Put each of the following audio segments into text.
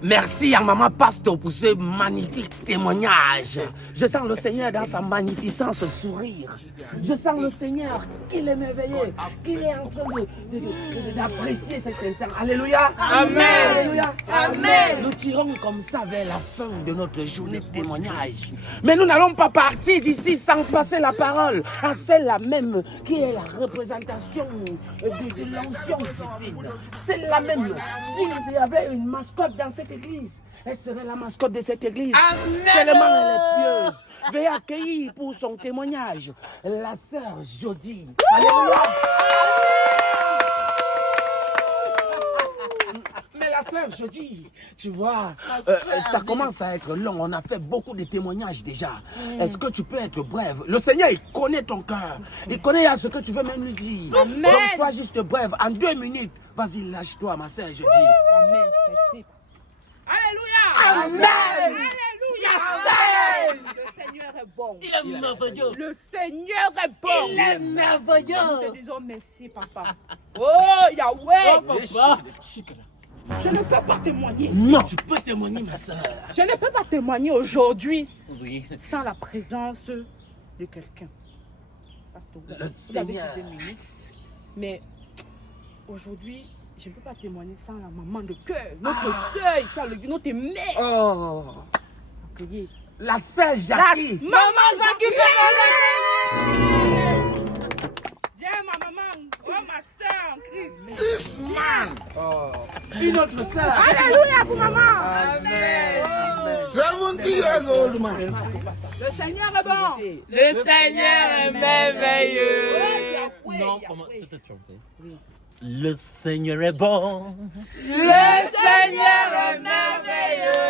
Merci à maman Pasteur pour ce magnifique témoignage. Je sens le Seigneur dans sa magnificence sourire. Je sens le Seigneur qu'il est merveilleux, qu'il est en train d'apprécier cet instant. Alléluia. Amen. Alléluia. Amen. Nous tirons comme ça vers la fin de notre journée de témoignage. Mais nous n'allons pas partir ici sans passer la parole à celle-là même qui est la représentation de l'onction divine. Celle-là même, s'il y avait une mascotte dans cette église, elle serait la mascotte de cette église. Amen. Tellement elle est pieuse. Veuillez accueillir pour son témoignage la sœur Jody. Alléluia. Mais la sœur Jody, tu vois, ça commence à être long. On a fait beaucoup de témoignages déjà. Est-ce que tu peux être brève? Le Seigneur, il connaît ton cœur. Il connaît à ce que tu veux même lui dire. Amen. Donc sois juste brève. En 2 minutes, vas-y, lâche-toi, ma sœur Jody. Amen. Merci. Alléluia. Amen. Alléluia. Amen. Le Seigneur est bon. Il est merveilleux. Le Seigneur est bon. Il est merveilleux. Nous te disons merci, papa. Oh, Yahweh. Oh, papa. Je ne peux pas témoigner. Non, tu peux témoigner, ma sœur. Je ne peux pas témoigner aujourd'hui Oui. sans la présence de quelqu'un. Pasteur, Le vous avez Seigneur. dit 2 minutes, mais aujourd'hui, je ne peux pas témoigner sans la maman de cœur, notre soeur, notre mère. Oh, Accueillez. la sœur Jackie. Maman Jackie, viens ma maman, oh ma soeur en Christ. Oh, une autre sœur. Alléluia pour maman. Amen. Amen. 70 years old man. Le Seigneur est bon. Le Seigneur est merveilleux. Oh, Yahweh, Non, Yahweh. comment tu t'es trompé? Le Seigneur est bon. Le Seigneur est merveilleux.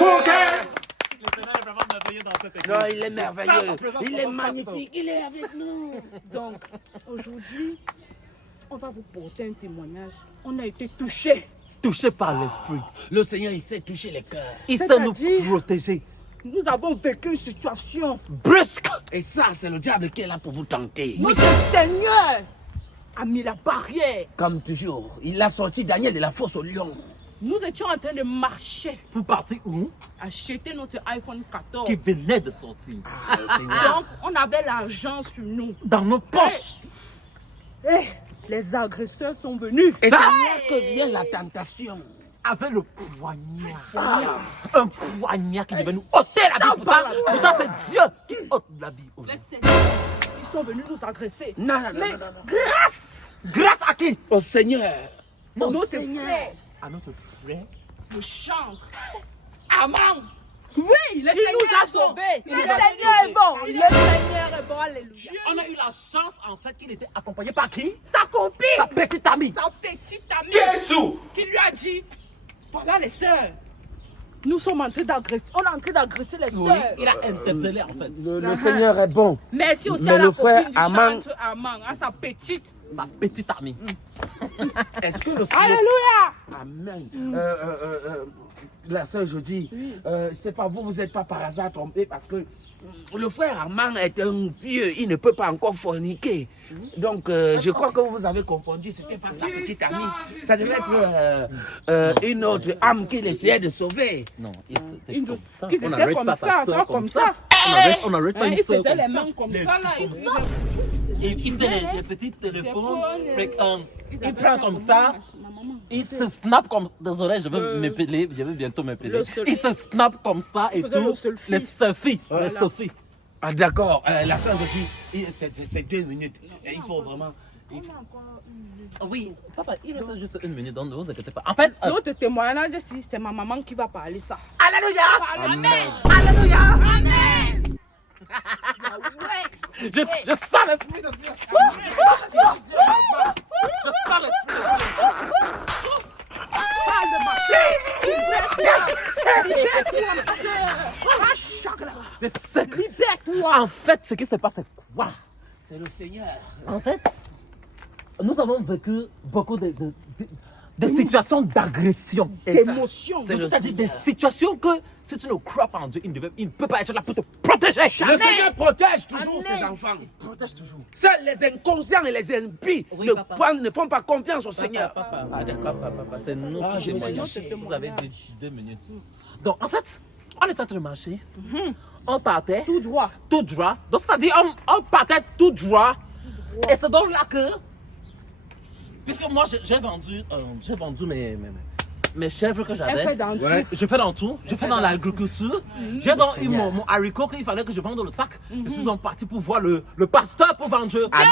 Le Seigneur est vraiment merveilleux dans cette église. Non, il est merveilleux. Il est magnifique. Il est avec nous. Donc, aujourd'hui, on va vous porter un témoignage. On a été touchés. Touché par l'esprit. Le Seigneur, il sait toucher les cœurs. Il sait nous C'est-à-dire- protéger. Nous avons vécu une situation Brusque. Et ça, c'est le diable qui est là pour vous tenter. Notre Seigneur a mis la barrière. Comme toujours, il a sorti Daniel de la fosse au lion. Nous étions en train de marcher, Pour partir où? acheter notre iPhone 14. Qui venait de sortir. Ah, le Seigneur. Donc, on avait l'argent sur nous. Dans nos poches. Et les agresseurs sont venus. Et c'est là que vient la tentation. Avec le poignard. Un poignard qui devait nous ôter la vie. Pourtant, c'est Dieu qui ôte la vie. aux gens. Les Seigneurs, ils sont venus nous agresser. Non, non, non, Mais non, non. grâce Grâce à qui? Au Seigneur. à Au notre Seigneur. frère, À notre frère. le chantre, Aman, Oui, le il nous a sauvés. Le Le Seigneur est bon. Le Seigneur est bon. Alléluia. On a eu la chance, en fait, qu'il était accompagné par qui? Sa copine, Sa petite amie. sa petite amie, Jésus. qui lui a dit, voilà les sœurs. Nous sommes en train d'agresser. On est en train d'agresser les Oui, sœurs. il a interpellé, en fait. Le Seigneur est bon. Merci aussi Mais à la le frère copine du Aman- chantre Aman, à sa petite. Sa petite amie. Est-ce que le Seigneur... Alléluia. Amen. La sœur Jody, c'est pas vous n'êtes pas par hasard trompé parce que le frère Armand est un vieux, il ne peut pas encore forniquer. Donc je crois que vous avez confondu, c'était pas sa petite amie. Ça devait être une autre âme qu'il essayait de sauver. Non, il Ils était comme ça. étaient On n'arrête comme pas ça, sa soeur comme ça. On n'arrête pas Hein, une ils soeur faisaient comme les ça. mains comme ça là. Ils faisaient- Il fait les petits téléphones. Fait que, il avaient prend ça comme comme ça. ma maman. Il se snap comme... Désolé, je vais m'épeler. Je vais bientôt m'épeler. le selfie. Il se snap comme ça et Il faisait le tout. selfie. Les selfies. Les Voilà. selfies. Ah d'accord, la sœur Jody, c'est 2 minutes. Il faut vraiment... Oui, papa, il reste juste 1 minute, donc ne vous inquiétez pas. En fait, L'autre témoignage ici, c'est ma maman qui va parler ça. Alléluia! Amen. Alléluia! Amen. Ouais. Je sens l'esprit de Dieu. Je sens l'esprit de Dieu. Parle de ma C'est sec. Libère-toi. En fait, ce qui se passe, c'est quoi? C'est le Seigneur. En fait, nous avons vécu beaucoup des situations d'agression. d'émotion. C'est-à-dire des situations que si tu ne crois pas en Dieu, il ne peut pas être là pour te protéger. Le Seigneur protège toujours ses enfants. Il protège toujours. Seuls les inconscients et les impies Oui, ne font pas confiance au Seigneur. Papa, ah d'accord, papa, c'est nous Ah, qui je me suis témoignons. lâché. Vous avez dit 2 minutes. Donc, en fait, on était en train de marcher. On partait. Tout droit. Tout droit. Donc, c'est-à-dire, on partait tout droit. Et c'est donc là que. Puisque moi, j'ai vendu mes chèvres que Elle j'avais. fait dans Ouais. Je fais dans tout. Je fais dans l'agriculture. J'ai donc eu mon haricot qu'il fallait que je vende dans le sac. Je suis donc parti pour voir le pasteur pour vendre. Amen.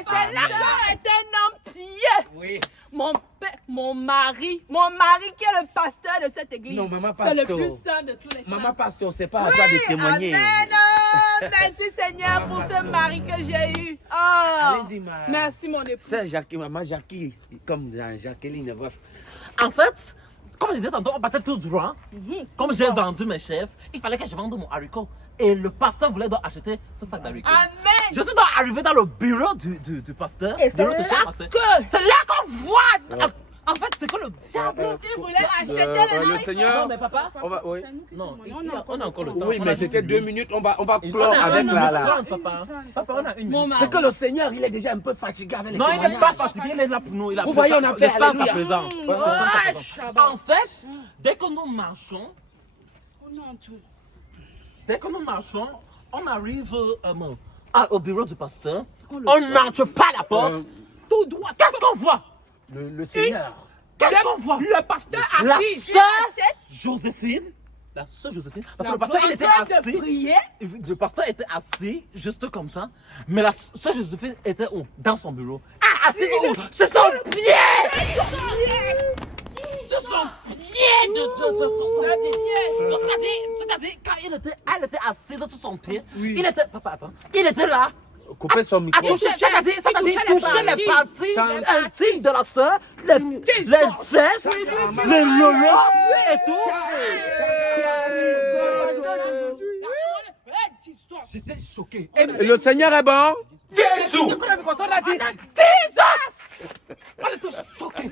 Et c'est là que est un homme pieux. Oui. Mon mari qui est le pasteur de cette église. Non, maman c'est le pasteur. plus saint de tous les saints. Maman pasteur, c'est pas à toi de témoigner. Amen. Oh, merci Seigneur pour ce mari que j'ai eu. Oh, Allez-y, ma. merci mon époux. C'est Jackie, maman Jackie, comme Jacqueline, bref. En fait, comme je disais tantôt, on partait tout droit. Comme j'ai vendu mes chefs, il fallait que je vende mon haricot. Et le pasteur voulait donc acheter ce sac d'haricots. Amen. Je suis donc arrivé dans le bureau du pasteur. Et c'est bureau de là chef, parce que- c'est là qu'on voit. En fait, c'est que le diable. Il voulait acheter les le haricots. Seigneur, Non, mais papa. on va, oui. Non, on a encore le temps. Oui, On mais a c'était 2 minutes, on va Il- clore on a avec une la... minute 30, papa. Papa, on a une Mon minute. mari. C'est que le Seigneur, il est déjà un peu fatigué avec les Non, il témoignages. n'est pas fatigué, il est là pour nous. Il a Vous voyez, on a fait sa Alléluia. présence. Mmh. Ouais, Ouais, sa présence. Shabbat. En fait, dès que nous marchons, Oh non, Dieu. on arrive au bureau du pasteur. On n'entre pas la porte. Tout droit. Qu'est-ce qu'on voit? Le Seigneur. Qu'est-ce qu'on voit? Le pasteur La assis. sœur Joséphine. La sœur Joséphine. Parce que le pasteur, il était assis. Prier. Le pasteur était assis, juste comme ça. Mais la sœur Joséphine était où? Dans son bureau. Ah, assise où? Sur son pied! Sur son pied de son C'est-à-dire, quand elle était assise sur son pied, il était. Papa, attends. Il était là. Coupez son À micro. toucher, c'est-à-dire toucher les parties parties intimes de la sœur, les fesses, les lolos et tout. J'étais choqué. Le Seigneur est bon. On a dit Jesus! On était choqués.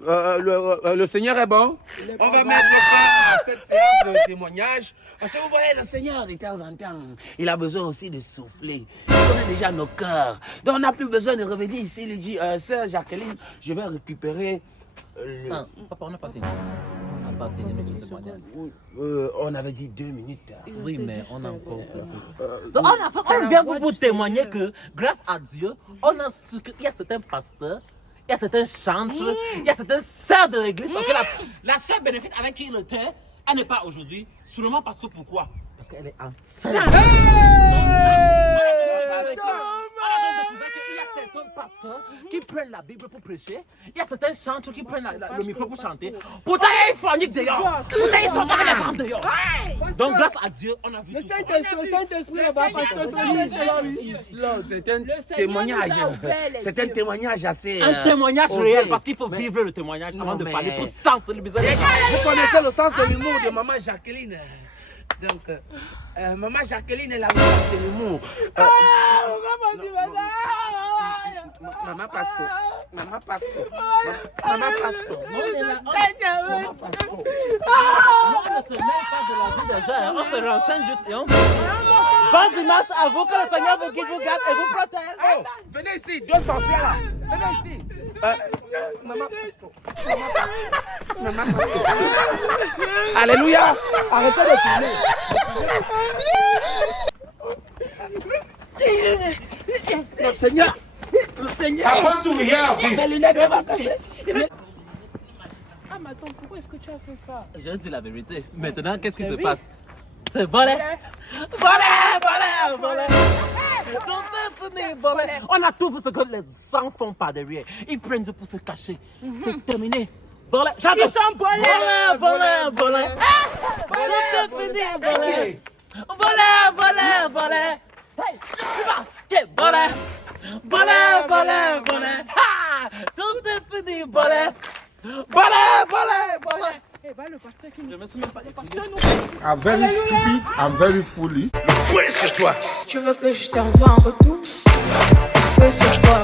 Le Seigneur est bon. On va mettre fin à cette séance de témoignage. Parce que vous voyez, le Seigneur, de temps en temps, il a besoin aussi de souffler. Il connaît déjà nos cœurs. Donc, on n'a plus besoin de revenir ici. Il dit, sœur Jacqueline, je vais récupérer... Ah, papa, on n'a pas fini. On n'a pas fini notre témoignage. on avait dit 2 minutes. Oui, mais on a encore. Donc, on vient pour témoigner que, grâce à Dieu, on a su qu'il y a certains pasteurs, il y a certains chantres, il y a certaines sœurs de l'église. Parce que la sœur bénéfice avec qui il était, elle n'est pas aujourd'hui. Sûrement parce que pourquoi? Parce qu'elle est enceinte. On a donc découvert qu'il y a certains pasteurs qui prennent la Bible pour prêcher. Il y a certains chantres qui prennent le micro pour chanter. Pourtant, ils font nique dehors. Pourtant, ils sont dans les femmes dehors. Donc, grâce à Dieu, on a vu tout ça. Saint-Esprit là-bas, pasteur, C'est un témoignage. C'est un témoignage assez... Un témoignage osé. réel, parce qu'il faut vivre le témoignage avant de mais- parler pour sensibiliser les gens. Vous connaissez le sens de l'humour de maman Jacqueline. Donc, maman Jacqueline est la sens de l'humour. Maman Pastor. Maman Pastor. Maman Pastor. On est là, on ne se mêle pas de la vie des gens, hein. On se renseigne juste et on... Bon dimanche à vous, que le Seigneur vous guide, vous garde et vous protège. Oh, venez ici, 2 sorcières là. Venez ici. Maman Pastor. Maman Pastor. Alléluia. Arrêtez de filmer. Le Seigneur. Le Seigneur. Mes lunettes ne vont pas casser. Ah, mais attends, pourquoi est-ce que tu as fait ça? Je dis la vérité. Maintenant, qu'est-ce qui se passe? C'est volé. Volé. Tout est fini, volé. On a tout vu ce que les gens font par derrière. Ils prennent Dieu pour se cacher. C'est terminé. Volé. Ils sont volés. Volé. Tout est fini, volé. Volé. Hey, tu vas. Ok, volé. Ha! Tout est fini, volé. Eh ben, le pasteur qui Je nous... me suis même pas dit. I'm very stupid, I'm very foolish. Fouet sur toi. Tu veux que je t'envoie en retour? Feu sur toi.